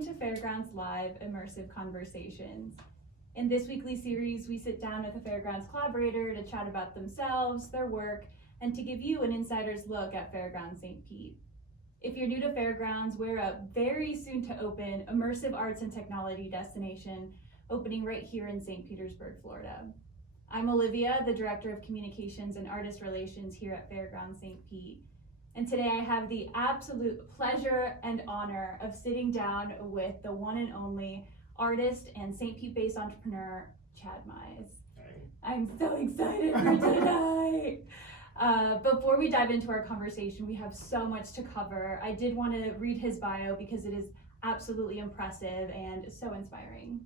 Welcome to Fairgrounds Live Immersive Conversations. In this weekly series, we sit down with a Fairgrounds collaborator to chat about themselves, their work, and to give you an insider's look at Fairgrounds St. Pete. If you're new to Fairgrounds, we're a very soon to open immersive arts and technology destination opening right here in St. Petersburg, Florida. I'm Olivia, the Director of Communications and Artist Relations here at Fairgrounds St. Pete. And today I have the absolute pleasure and honor of sitting down with the one and only artist and St. Pete-based entrepreneur, Chad Mize. Hey. I'm so excited for tonight. Before we dive into our conversation, we have so much to cover. I did want to read his bio because it is absolutely impressive and so inspiring.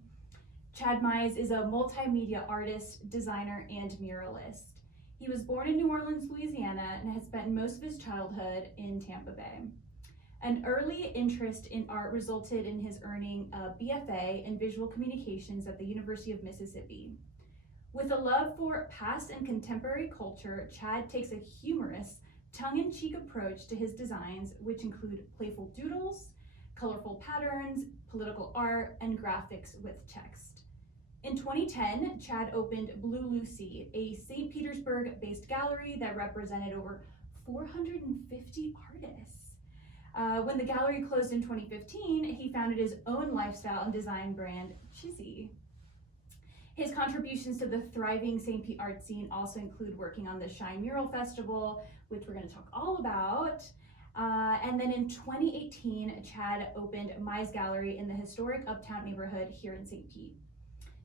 Chad Mize is a multimedia artist, designer, and muralist. He was born in New Orleans, Louisiana, and has spent most of his childhood in Tampa Bay. An early interest in art resulted in his earning a BFA in visual communications at the University of Mississippi. With a love for past and contemporary culture, Chad takes a humorous, tongue-in-cheek approach to his designs, which include playful doodles, colorful patterns, political art, and graphics with text. In 2010, Chad opened Blue Lucy, a St. Petersburg-based gallery that represented over 450 artists. When the gallery closed in 2015, he founded his own lifestyle and design brand, Chizzy. His contributions to the thriving St. Pete art scene also include working on the Shine Mural Festival, which we're going to talk all about. And then in 2018, Chad opened Mize Gallery in the historic Uptown neighborhood here in St. Pete.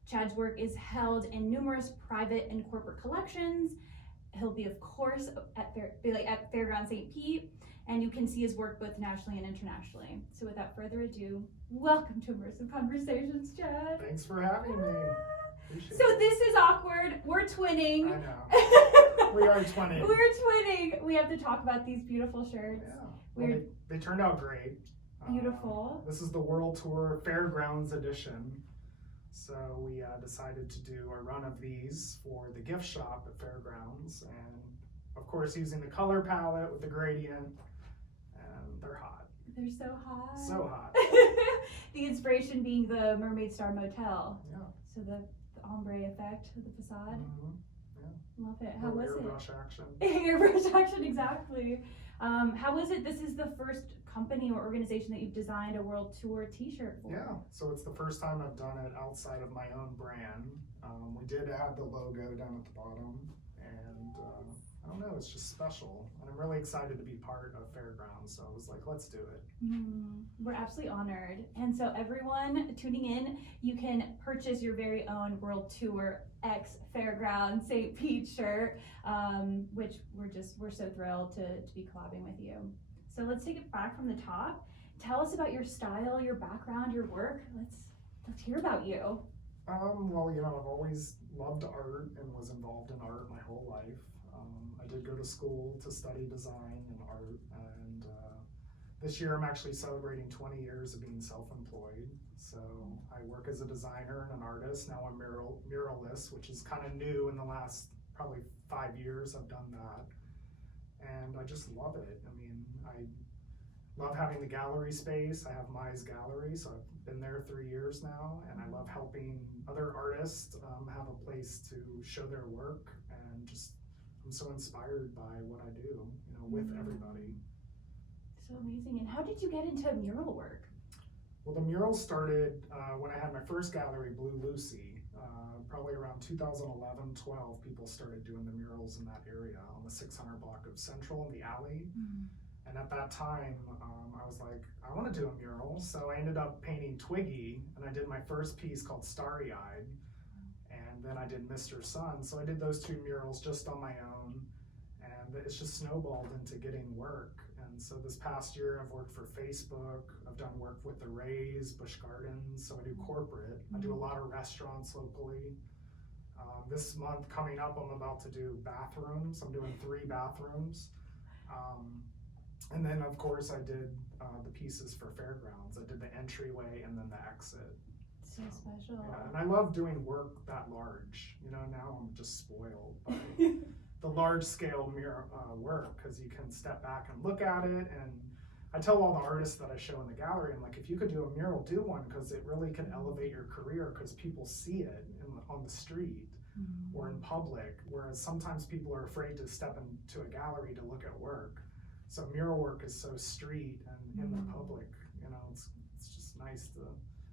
Chad's work is held in numerous private and corporate collections. He'll be, of course, at Fairgrounds St. Pete, and you can see his work both nationally and internationally. So without further ado, welcome to Immersive Conversations, Chad. Thanks for having me. Appreciate So it. this is awkward. We're twinning. I know. We are twinning. We're twinning. We have to talk about these beautiful shirts. Yeah. Well, they turned out great. Beautiful. This is the World Tour Fairgrounds edition. So we decided to do a run of these for the gift shop at Fairgrounds, and of course using the color palette with the gradient, and they're hot. They're so hot. So hot. The inspiration being the Mermaid Star Motel. Yeah. So the ombre effect of the facade. Mm-hmm. Yeah. Love it. How was airbrush action. Airbrush action, exactly. How was it? This is the first company or organization that you've designed a world tour t-shirt for. Yeah, so it's the first time I've done it outside of my own brand. We did add the logo down at the bottom, and I don't know, it's just special. And I'm really excited to be part of Fairgrounds, so I was like, let's do it. We're absolutely honored. And so everyone tuning in, you can purchase your very own World Tour X Fairgrounds St. Pete shirt, which we're so thrilled to be collabing with you. So let's take it back from the top. Tell us about your style, your background, your work. Let's hear about you. Well, you know, I've always loved art and was involved in art my whole life. I did go to school to study design and art, and this year I'm actually celebrating 20 years of being self-employed. So I work as a designer and an artist. Now I'm muralist, which is kind of new in the last probably 5 years I've done that. And I just love it. I mean, I love having the gallery space. I have Mize Gallery, so I've been there 3 years now, and I love helping other artists have a place to show their work, and just I'm so inspired by what I do, you know, with everybody. So amazing. And how did you get into mural work? Well, the mural started when I had my first gallery, Blue Lucy. Probably around 2011-12, people started doing the murals in that area on the 600 block of Central in the alley. And at that time, I was like, I want to do a mural. So I ended up painting Twiggy, and I did my first piece called Starry Eyed. And then I did Mr. Sun. So I did those two murals just on my own. And it's just snowballed into getting work. And so this past year, I've worked for Facebook. I've done work with the Rays, Busch Gardens. So I do corporate. I do a lot of restaurants locally. This month coming up, I'm about to do bathrooms. I'm doing 3 bathrooms. And then, of course, I did the pieces for Fairgrounds. I did the entryway and then the exit. So special. Yeah, and I love doing work that large. You know, now I'm just spoiled by the large scale work, because you can step back and look at it, and I tell all the artists that I show in the gallery, I'm like, if you could do a mural, do one, because it really can elevate your career, because people see it on the street or in public, whereas sometimes people are afraid to step into a gallery to look at work. So mural work is so street and in the public, you know, it's just nice to,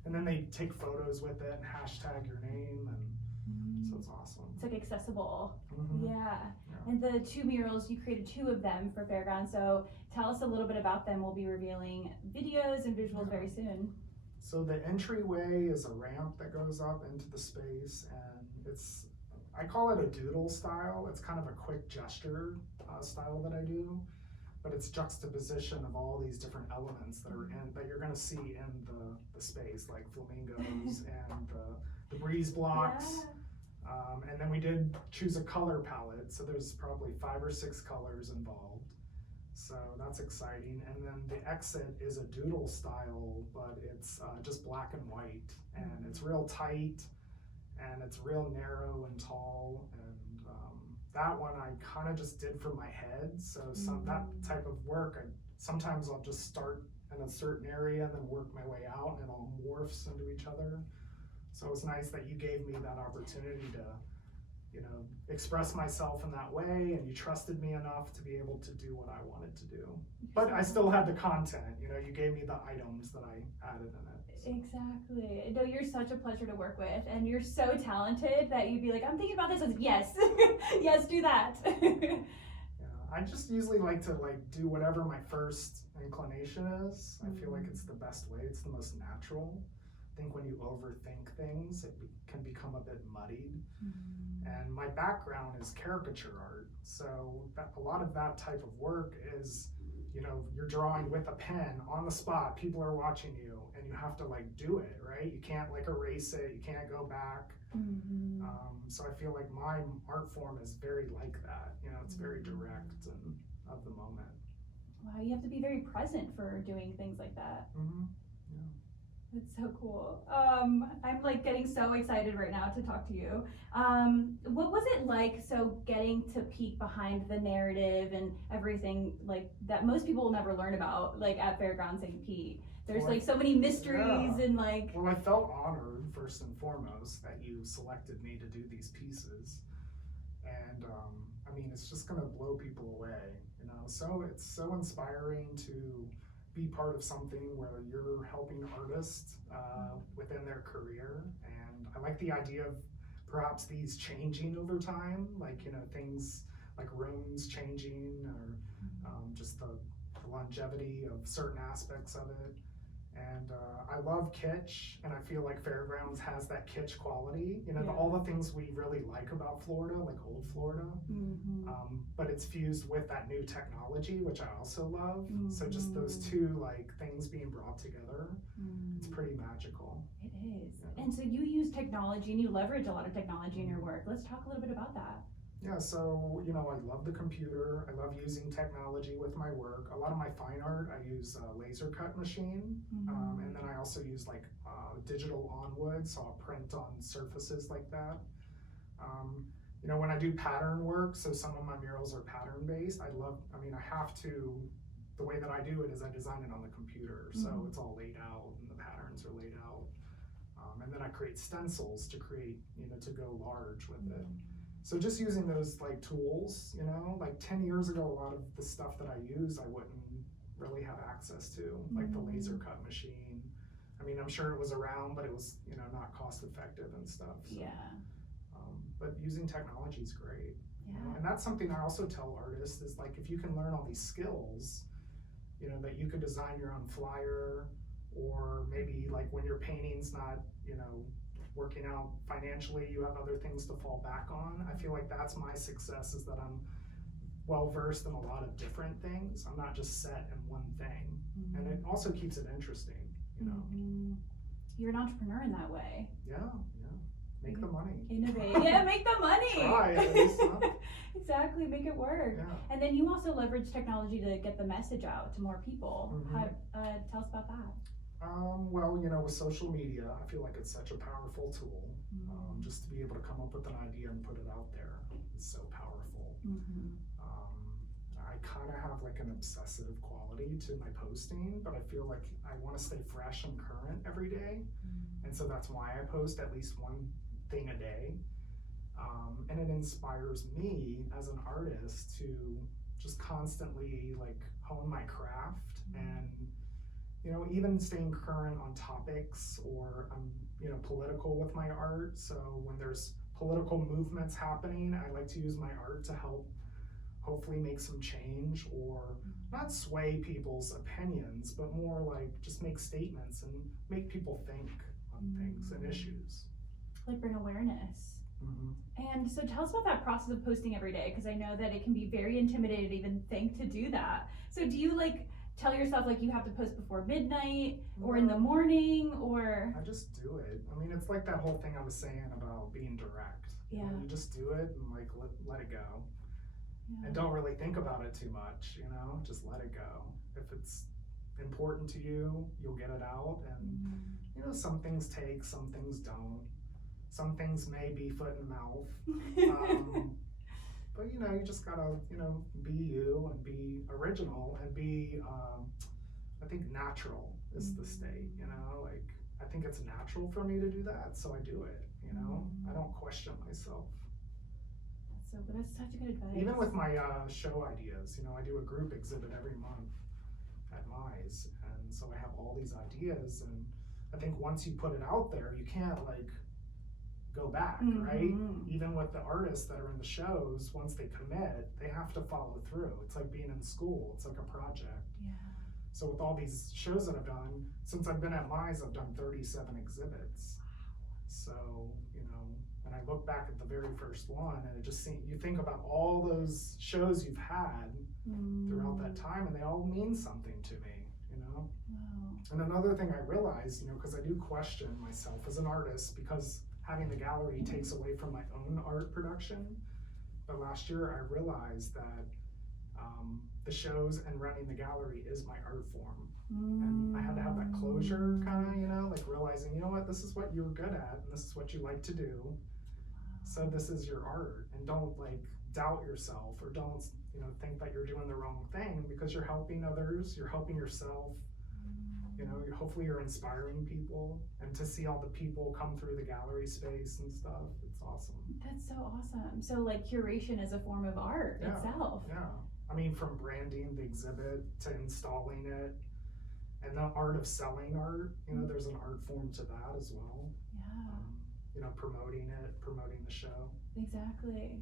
and then they take photos with it and hashtag your name, and so it's awesome. It's like accessible. Mm-hmm. Yeah. And the 2 murals, you created 2 of them for Fairgrounds, so tell us a little bit about them. We'll be revealing videos and visuals very soon. So the entryway is a ramp that goes up into the space, and it's, I call it a doodle style. It's kind of a quick gesture style that I do, but it's juxtaposition of all these different elements that are in, that you're gonna see in the space, like flamingos and the breeze blocks. Yeah. And then we did choose a color palette, so there's probably 5 or 6 colors involved. So that's exciting. And then the exit is a doodle style, but it's just black and white, and it's real tight, and it's real narrow and tall. And that one I kind of just did from my head. So that type of work, sometimes I'll just start in a certain area and then work my way out, and it all morphs into each other. So it's nice that you gave me that opportunity to, you know, express myself in that way, and you trusted me enough to be able to do what I wanted to do. But I still had the content, you know, you gave me the items that I added in it. So. Exactly. No, you're such a pleasure to work with, and you're so talented that you'd be like, I'm thinking about this, and yes, yes, do that. Yeah, I just usually like to do whatever my first inclination is. I feel like it's the best way, it's the most natural. I think when you overthink things, it can become a bit muddied. And my background is caricature art, so a lot of that type of work is, you know, you're drawing with a pen on the spot, people are watching you, and you have to do it, right? You can't erase it, you can't go back. So I feel like my art form is very like that, you know, it's very direct and of the moment. Wow, you have to be very present for doing things like that. That's so cool. I'm getting so excited right now to talk to you. What was it like, getting to peek behind the narrative and everything that most people will never learn about, at Fairgrounds St. Pete? There's so many mysteries and Well, I felt honored first and foremost that you selected me to do these pieces. And I mean, it's just gonna blow people away, you know? So it's so inspiring to be part of something where you're helping artists within their career. And I like the idea of perhaps these changing over time, you know, things like rooms changing, or just the longevity of certain aspects of it. And I love kitsch, and I feel like Fairgrounds has that kitsch quality, you know, all the things we really like about Florida, like old Florida, but it's fused with that new technology, which I also love. So just those two things being brought together, it's pretty magical. It is. Yeah. And so you use technology, and you leverage a lot of technology in your work. Let's talk a little bit about that. Yeah, so, you know, I love the computer. I love using technology with my work. A lot of my fine art, I use a laser cut machine. And then I also use digital on wood, so I'll print on surfaces like that. You know, when I do pattern work, so some of my murals are pattern based, I have to, the way that I do it is I design it on the computer. So it's all laid out and the patterns are laid out. And then I create stencils to create, you know, to go large with it. So just using those tools, you know, 10 years ago, a lot of the stuff that I use, I wouldn't really have access to, the laser cut machine. I mean, I'm sure it was around, but it was, you know, not cost effective and stuff. So, but using technology is great. You know? And that's something I also tell artists is if you can learn all these skills, you know, that you could design your own flyer, or maybe when your painting's not, you know, working out financially, you have other things to fall back on. I feel like that's my success, is that I'm well versed in a lot of different things. I'm not just set in one thing. And it also keeps it interesting, you know. You're an entrepreneur in that way. Yeah. Make the money. Innovate. Yeah, make the money. Try at least, huh? Exactly, make it work. Yeah. And then you also leverage technology to get the message out to more people. Tell us about that. Well, you know, with social media, I feel like it's such a powerful tool. Just to be able to come up with an idea and put it out there is so powerful. I kind of have like an obsessive quality to my posting, but I feel like I want to stay fresh and current every day. And so that's why I post at least one thing a day. And it inspires me as an artist to just constantly like hone my craft and, you know, even staying current on topics, or I'm, you know, political with my art. So when there's political movements happening, I like to use my art to help hopefully make some change, or not sway people's opinions, but more like just make statements and make people think on things and issues. Like bring awareness. And so tell us about that process of posting every day, because I know that it can be very intimidating to even think to do that. So do you like tell yourself like you have to post before midnight or in the morning, or? I just do it. I mean, it's like that whole thing I was saying about being direct. Yeah. You just do it and like let it go. And don't really think about it too much, you know, just let it go. If it's important to you, you'll get it out. And, you know, some things take, some things don't. Some things may be foot and mouth. But, you know, you just gotta, you know, be you and be original and be, I think natural is the state, you know, like, I think it's natural for me to do that, so I do it, you know, I don't question myself. So, but that's such a good advice. Even with my show ideas, you know, I do a group exhibit every month at Mize, and so I have all these ideas, and I think once you put it out there, you can't like go back, right? Even with the artists that are in the shows, once they commit, they have to follow through. It's like being in school, it's like a project. Yeah. So with all these shows that I've done, since I've been at Mize, I've done 37 exhibits. So, you know, and I look back at the very first one, and it just seems, you think about all those shows you've had throughout that time, and they all mean something to me, you know? Wow. And another thing I realized, you know, because I do question myself as an artist, because having the gallery takes away from my own art production. But last year I realized that the shows and running the gallery is my art form. And I had to have that closure kind of, you know, like realizing, you know what, this is what you're good at and this is what you like to do. So this is your art, and don't like doubt yourself, or don't, you know, think that you're doing the wrong thing, because you're helping others, you're helping yourself. You know, hopefully you're inspiring people, and to see all the people come through the gallery space and stuff, it's awesome. That's so awesome. So like curation is a form of art itself. Yeah, I mean, from branding the exhibit to installing it, and the art of selling art, you know, there's an art form to that as well. Yeah. You know, promoting it, promoting the show. Exactly.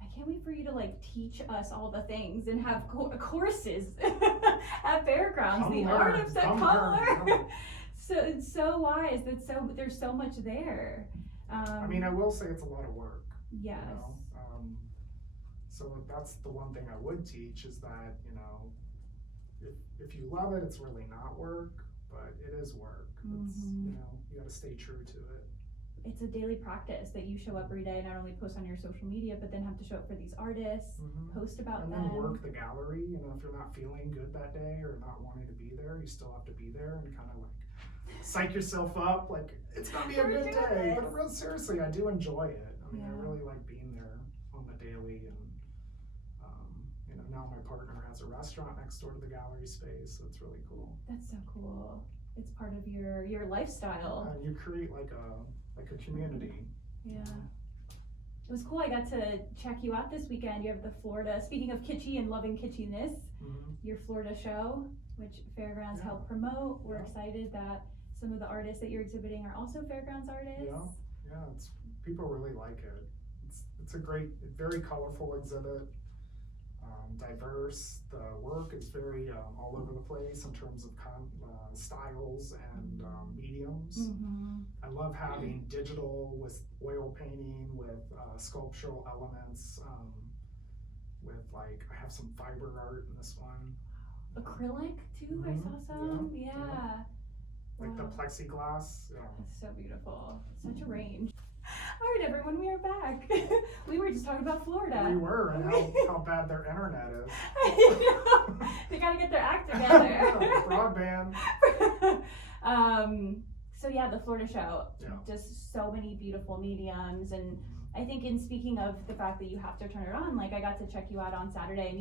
I can't wait for you to like teach us all the things and have courses at Fairgrounds. Come the learn, art of come color. learn. So it's so wise. There's so much there. I mean, I will say it's a lot of work. Yes. You know? So that's the one thing I would teach, is that, you know, if you love it, it's really not work, but it is work. It's, you know, you got to stay true to it. It's a daily practice that you show up every day, not only post on your social media, but then have to show up for these artists, post about and them. then work the gallery. You know, if you're not feeling good that day or not wanting to be there, you still have to be there and kind of like psych yourself up, like it's gonna be a good day. But real seriously, I do enjoy it. I mean, I really like being there on the daily, and you know, now my partner has a restaurant next door to the gallery space, so it's really cool. That's so cool. It's part of your lifestyle. And you create like a community. Yeah. It was cool. I got to check you out this weekend. You have the Florida, speaking of kitschy and loving kitschiness, your Florida show, which Fairgrounds helped promote. We're excited that some of the artists that you're exhibiting are also Fairgrounds artists. Yeah, it's, people really like it. It's a great, very colorful exhibit, diverse. The work is very all over the place in terms of styles and mediums. I love having digital with oil painting, with sculptural elements, with like, I have some fiber art in this one. Acrylic too, I saw some, Like the plexiglass. That's so beautiful, such a range. All right, everyone, we are back. We were just talking about Florida. We were, and how bad their internet is. I know. They gotta get their act together. Broadband. So yeah, the Florida show, just so many beautiful mediums, and I think in speaking of the fact that you have to turn it on, like I got to check you out on Saturday, and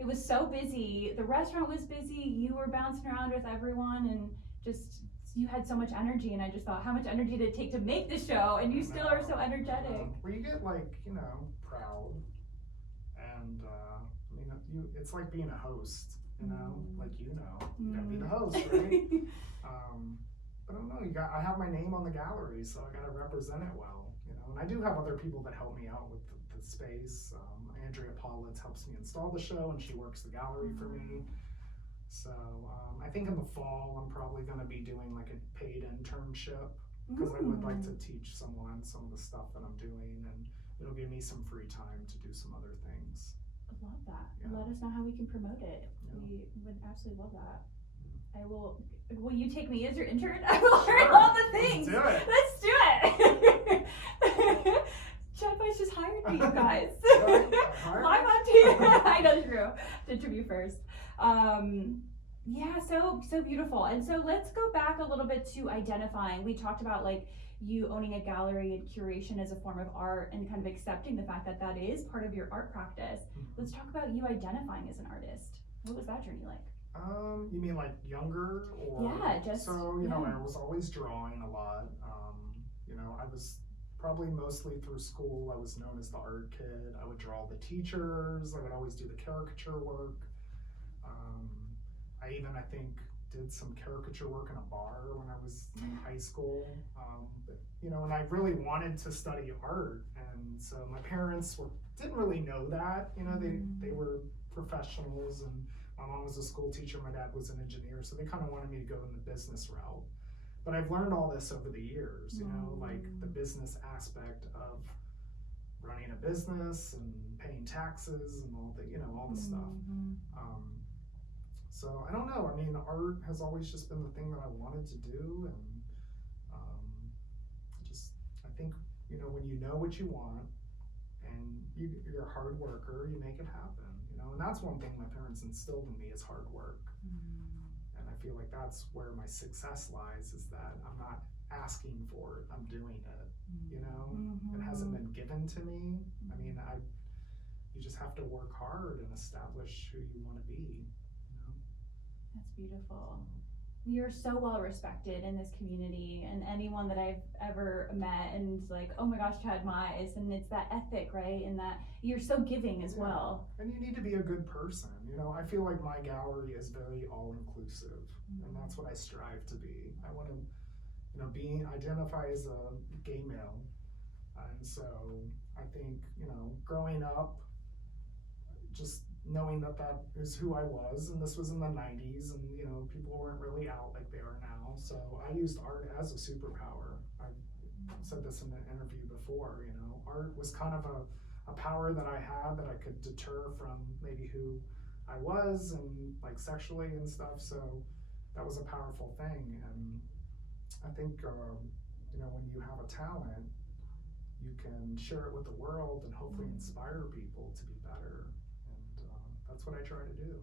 it was so busy. The restaurant was busy. You were bouncing around with everyone, and just you had so much energy. And I just thought, how much energy did it take to make the show? And you still are so energetic. Well, you get like, proud, and it's like being a host. Like you gotta be the host, right? But I don't know. I have my name on the gallery, so I gotta represent it well. And I do have other people that help me out with the space. Andrea Paulitz helps me install the show, and she works the gallery for me. So I think in the fall I'm probably going to be doing like a paid internship, because I would like to teach someone some of the stuff that I'm doing, and it'll give me some free time to do some other things. I love that. Yeah. Let us know how we can promote it. Yeah. We would absolutely love that. I will. Will you take me as your intern? I will learn all the things. Let's do it. Chad Mize just hired me, you guys. Live on TV. I know, true. To interview first. Yeah, so beautiful. And so let's go back a little bit to identifying. We talked about like you owning a gallery and curation as a form of art, and kind of accepting the fact that that is part of your art practice. Let's talk about you identifying as an artist. What was that journey like? You mean like younger, or? Yeah, just. So, I was always drawing a lot. I was probably mostly through school, I was known as the art kid. I would draw the teachers. I would always do the caricature work. I think, did some caricature work in a bar when I was in high school. And I really wanted to study art. And so my parents didn't really know that. They were professionals, and my mom was a school teacher, my dad was an engineer, so they kind of wanted me to go in the business route. But I've learned all this over the years, like the business aspect of running a business and paying taxes and all the stuff. So I don't know. Art has always just been the thing that I wanted to do, and I think when you know what you want and you're a hard worker, you make it happen. And that's one thing my parents instilled in me is hard work. And I feel like that's where my success lies, is that I'm not asking for it, I'm doing it. It hasn't been given to me. You just have to work hard and establish who you want to be. That's beautiful. You're so well respected in this community, and anyone that I've ever met, and it's like, oh my gosh, Chad Mize, and it's that ethic, right? And that you're so giving as well. And you need to be a good person. I feel like my gallery is very all-inclusive, and that's what I strive to be. I want to, identify as a gay male, and so I think, growing up, just knowing that is who I was, and this was in the 90s, and people weren't really out like they are now, so I used art as a superpower. I said this in an interview before, art was kind of a power that I had that I could deter from maybe who I was, and like sexually and stuff, so that was a powerful thing. And I think when you have a talent, you can share it with the world and hopefully inspire people to be better. That's what I try to do.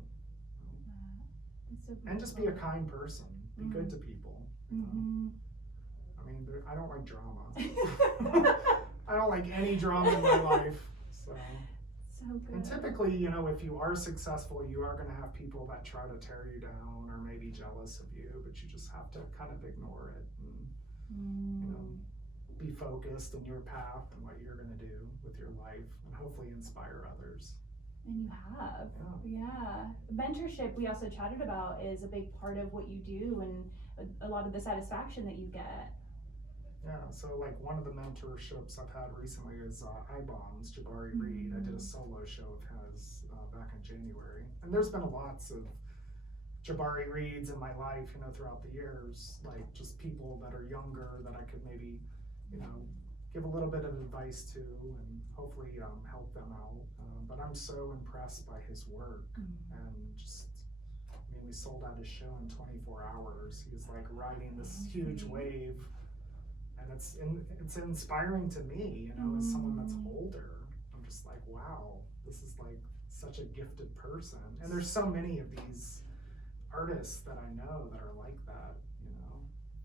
So and just be a kind person. Be good to people. I don't like drama. I don't like any drama in my life. So good. And typically, if you are successful, you are going to have people that try to tear you down or maybe jealous of you, but you just have to kind of ignore it and be focused in your path and what you're going to do with your life, and hopefully inspire others. And you have. Yeah. Mentorship, we also chatted about, is a big part of what you do, and a lot of the satisfaction that you get. Yeah, so like one of the mentorships I've had recently is I-Bombs, Jabari Reed. I did a solo show of his back in January. And there's been lots of Jabari Reeds in my life, throughout the years, like just people that are younger that I could maybe, give a little bit of advice to, and hopefully help them out. But I'm so impressed by his work, and just, we sold out his show in 24 hours. He's like riding this huge wave, and it's inspiring to me, as someone that's older. I'm just like, wow, this is like such a gifted person. And there's so many of these artists that I know that are like that,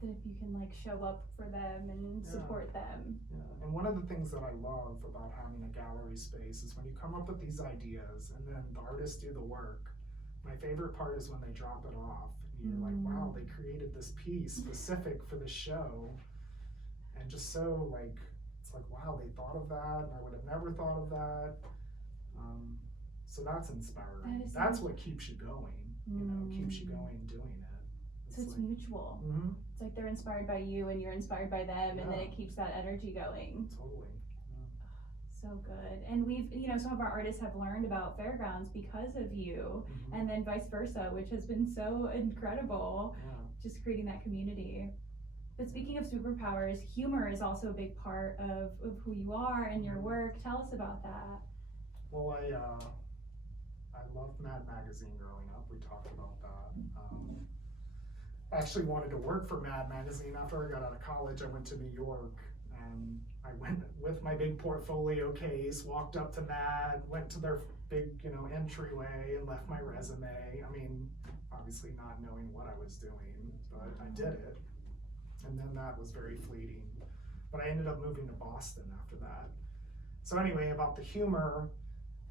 that if you can like show up for them and support them. Yeah. And one of the things that I love about having a gallery space is when you come up with these ideas and then the artists do the work. My favorite part is when they drop it off and you're like, wow, they created this piece specific for the show, and just so like, it's like, wow, they thought of that and I would have never thought of that. So that's inspiring. That's what keeps you going, you know, keeps you going doing it. So it's like, mutual. It's like they're inspired by you and you're inspired by them, and then it keeps that energy going. Totally. So good. And we've, you know, some of our artists have learned about Fairgrounds because of you, and then vice versa, which has been so incredible, just creating that community. But speaking of superpowers, humor is also a big part of who you are and your work. Tell us about that. Well, I loved Mad Magazine growing up. We talked about that. I actually wanted to work for Mad Magazine after I got out of college. I went to New York, and I went with my big portfolio case, walked up to Mad, went to their big, you know, entryway and left my resume. I mean, obviously not knowing what I was doing, but I did it. And then that was very fleeting. But I ended up moving to Boston after that. So anyway, about the humor,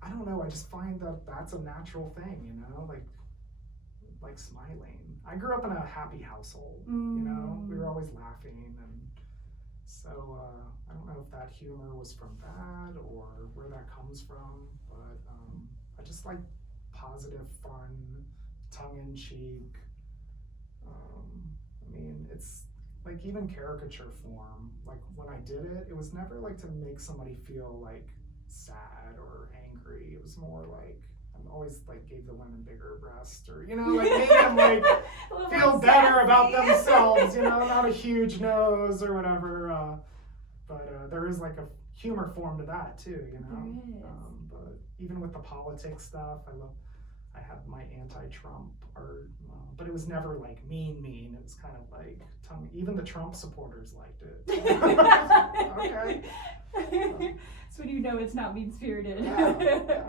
I don't know, I just find that that's a natural thing, you know, like smiling. I grew up in a happy household, you know, we were always laughing, and so I don't know if that humor was from that or where that comes from, but I just like positive, fun, tongue-in-cheek. I mean, it's like even caricature form, like when I did it, it was never like to make somebody feel like sad or angry. It was more like, I always like gave the women bigger breasts, or, you know, like made them like feel better about themselves, you know, not a huge nose or whatever. But there is like a humor form to that too, you know. But even with the politics stuff, I had my anti-Trump art, but it was never like mean. It was kind of like even the Trump supporters liked it. Okay. So you know it's not mean-spirited. Yeah.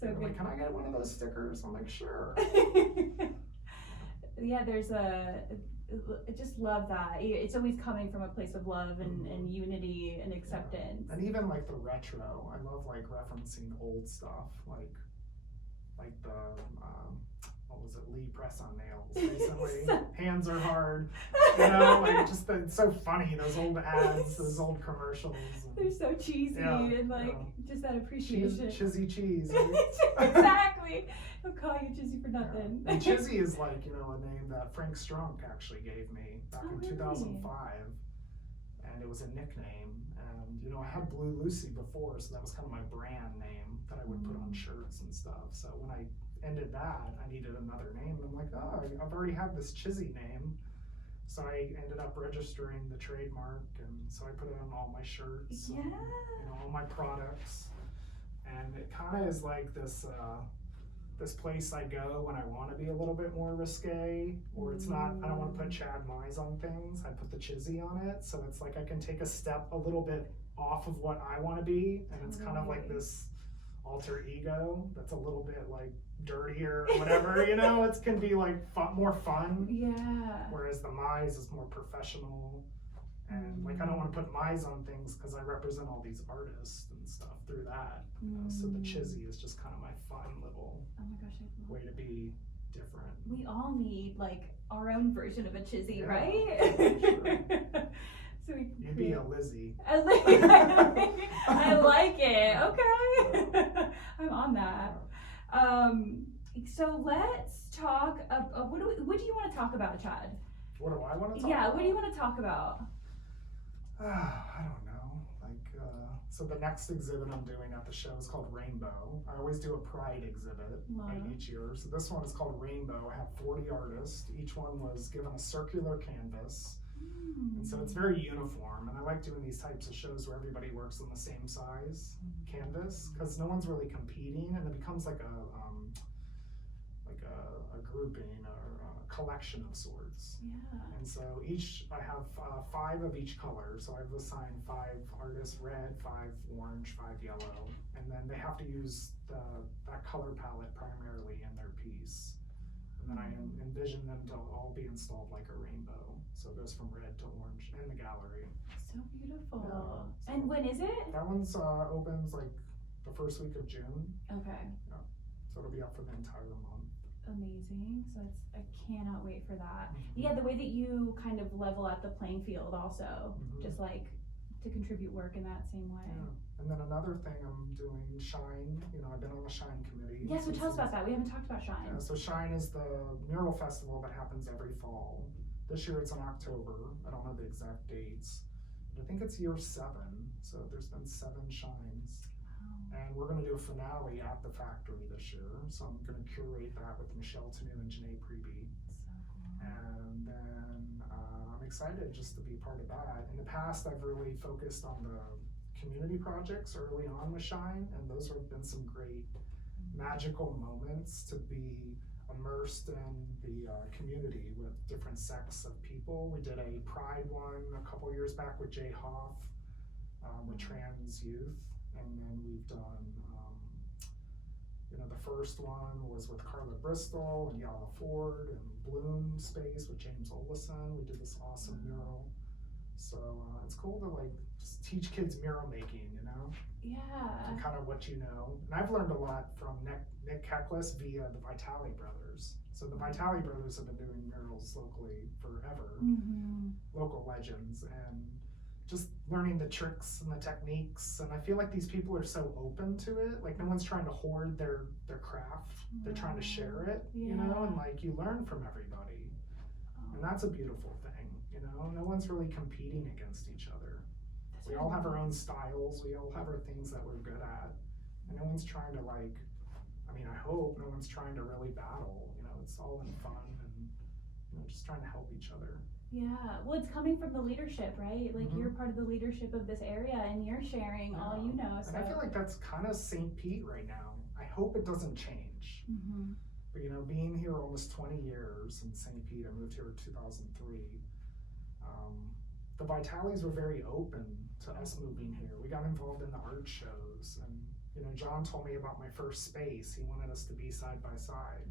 So good. Like, can I get one of those stickers? I'm like, sure. Yeah, I just love that. It's always coming from a place of love and unity and acceptance. Yeah. And even like the retro, I love like referencing old stuff, like the what was it, Lee press on nails recently. Hands are hard, you know, like just it's so funny, those old ads, those old commercials. They're so cheesy and like just that appreciation. Chizzy cheese. Exactly. I'll call you Chizzy for nothing. And Chizzy is like, you know, a name that Frank Strunk actually gave me back in 2005, and it was a nickname. And you know, I had Blue Lucy before, so that was kind of my brand name that I would put on shirts and stuff. So when I ended that, I needed another name, and I'm like, oh, I've already had this Chizzy name. So I ended up registering the trademark, and so I put it on all my shirts, and, you know, all my products. And it kind of is like this this place I go when I want to be a little bit more risque, or it's not, I don't want to put Chad Mize on things, I put the Chizzy on it, so it's like I can take a step a little bit off of what I want to be, and it's kind of like this alter ego that's a little bit like dirtier or whatever, you know, it can be like more fun. Yeah. Whereas the Mize is more professional, and like I don't want to put Mize on things because I represent all these artists and stuff through that. So the Chizzy is just kind of my fun little way to be different. We all need like our own version of a Chizzy, right? Sure. So we You'd be a Lizzie. I like it. Okay. I'm on that. So let's talk. What do you want to talk about, Chad? What do I want to talk about? Yeah, what do you want to talk about? I don't know. Like, so the next exhibit I'm doing at the show is called Rainbow. I always do a Pride exhibit each year. So this one is called Rainbow. I have 40 artists. Each one was given a circular canvas. And so it's very uniform, and I like doing these types of shows where everybody works on the same size canvas, because no one's really competing, and it becomes like a grouping or a collection of sorts. Yeah. And so I have 5 of each color, so I've assigned 5 artists: red, 5 orange, 5 yellow, and then they have to use that color palette primarily in their piece. And then I envision them to all be installed like a rainbow. So it goes from red to orange in the gallery. So beautiful. Yeah. And when is it? That one's opens like the first week of June. Okay. Yeah. So it'll be up for the entire month. Amazing. So I cannot wait for that. Mm-hmm. Yeah, the way that you kind of level out the playing field also, just like to contribute work in that same way. Yeah. And then another thing I'm doing, Shine, I've been on the Shine committee. Yeah, so tell us about that. We haven't talked about Shine. Yeah, so Shine is the mural festival that happens every fall. This year it's in October. I don't know the exact dates, but I think it's year 7. So there's been 7 Shines. And we're going to do a finale at the factory this year. So I'm going to curate that with Michelle Tanu and Janae Preby. So cool. And then I'm excited just to be part of that. In the past, I've really focused on the community projects early on with Shine, and those have been some great magical moments to be immersed in the community with different sects of people. We did a Pride one a couple years back with Jay Hoff, with trans youth. And then we've done, the first one was with Carla Bristol and Yala Ford, and Bloom Space with James Olison. We did this awesome mural. So it's cool to like just teach kids mural making, Yeah. and kind of what you know. And I've learned a lot from Nick Keklis via the Vitale brothers. So the Vitale brothers have been doing murals locally forever, local legends, and just learning the tricks and the techniques. And I feel like these people are so open to it. Like no one's trying to hoard their craft. They're trying to share it, and like you learn from everybody. And that's a beautiful thing, No one's really competing against each other. We all have our own styles. We all have our things that we're good at. And no one's trying to I hope no one's trying to really battle. It's all in fun and, just trying to help each other. Yeah, well, it's coming from the leadership, right? Like you're part of the leadership of this area, and you're sharing all you know. So. And I feel like that's kind of St. Pete right now. I hope it doesn't change. But being here almost 20 years in St. Pete, I moved here in 2003. The Vitales were very open to us moving here. We got involved in the art shows, and John told me about my first space. He wanted us to be side by side.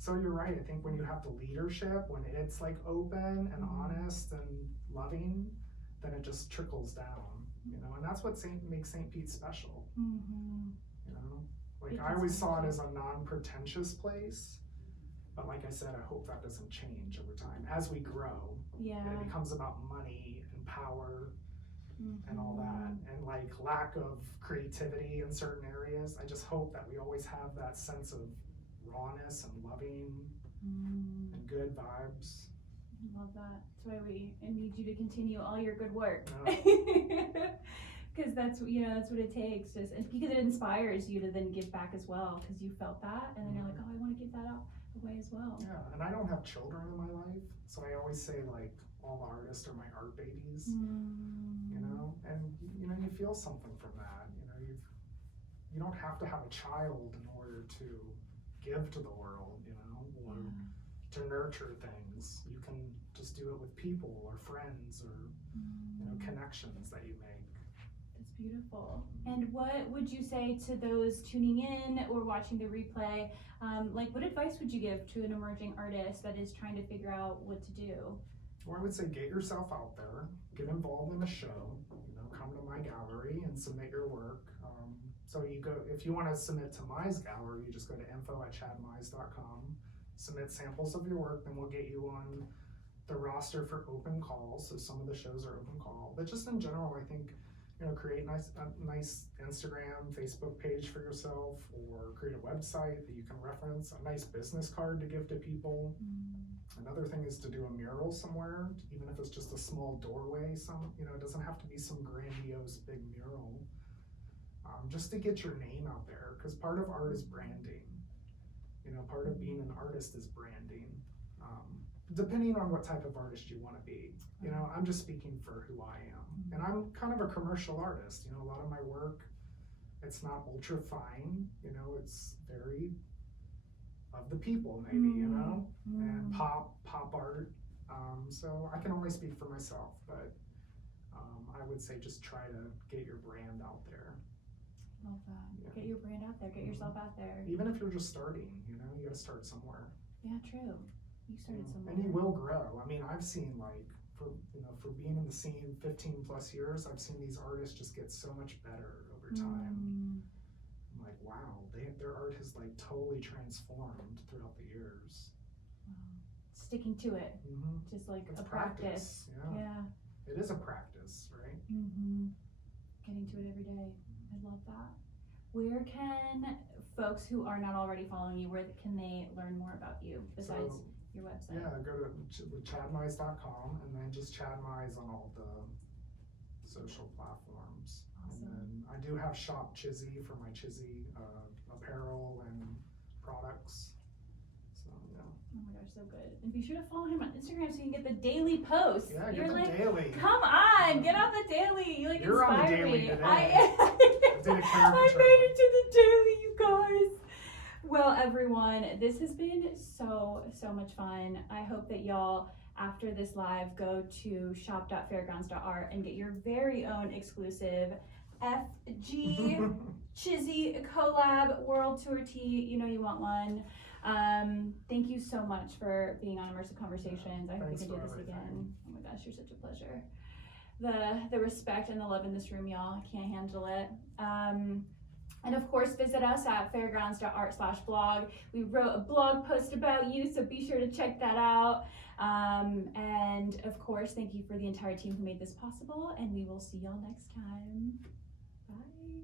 So you're right. I think when you have the leadership, when it's like open and honest and loving, then it just trickles down, and that's what makes St. Pete special. Like I always saw it as a non-pretentious place, but like I said, I hope that doesn't change over time as we grow. Yeah. And it becomes about money and power and all that, and like lack of creativity in certain areas. I just hope that we always have that sense of rawness and loving and good vibes. I love that. That's why we need you to continue all your good work. Because that's that's what it takes, and because it inspires you to then give back as well, because you felt that, and then you're like, oh, I want to give that away as well. Yeah, and I don't have children in my life, so I always say like all artists are my art babies. And you feel something from that. You don't have to have a child in order to give to the world, or to nurture things. You can just do it with people or friends or connections that you make. That's beautiful. And what would you say to those tuning in or watching the replay? What advice would you give to an emerging artist that is trying to figure out what to do? Well, I would say get yourself out there, get involved in the show, come to my gallery and submit your work. So if you want to submit to Mize Gallery, you just go to info@chadmize.com, submit samples of your work, then we'll get you on the roster for open calls. So some of the shows are open call, but just in general, I think, create a nice Instagram, Facebook page for yourself, or create a website that you can reference, a nice business card to give to people. Another thing is to do a mural somewhere, even if it's just a small doorway. It doesn't have to be some grandiose big mural. Just to get your name out there, because part of art is branding. Part of being an artist is branding. Depending on what type of artist you want to be. I'm just speaking for who I am. And I'm kind of a commercial artist. A lot of my work, it's not ultra fine, it's very of the people maybe, and pop art. So I can only speak for myself, but I would say just try to get your brand out there. Love that. Yeah. Get your brand out there, get yourself out there. Even if you're just starting, you gotta start somewhere. Yeah, true. You started somewhere. And you will grow. I mean, I've seen like, for being in the scene 15 plus years, I've seen these artists just get so much better over time. I'm like, wow, their art has like totally transformed throughout the years. Sticking to it, just like It's a practice. Yeah. It is a practice, right? Getting to it every day. I love that. Where can folks who are not already following you, where can they learn more about you besides your website? Yeah, go to chadmize.com and then just Chad Mize on all the social platforms. Awesome. And then I do have Shop Chizzy for my Chizzy apparel and products. So yeah. Oh my gosh, so good. And be sure to follow him on Instagram so you can get the daily posts. Yeah, You're get the like, daily. come on, get on the daily. You like You're inspire on the daily me. today. I I made it to the daily, you guys. Well, everyone, this has been so much fun. I hope that y'all, after this live, go to shop.fairgrounds.art and get your very own exclusive FG Chizzy collab world tour tee. You know you want one. Thank you so much for being on Immersive Conversations. I hope we can do this again. Oh my gosh, you're such a pleasure. The respect and the love in this room, y'all. I can't handle it. And of course, visit us at fairgrounds.art/blog. We wrote a blog post about you, so be sure to check that out. And of course, thank you for the entire team who made this possible, and we will see y'all next time. Bye.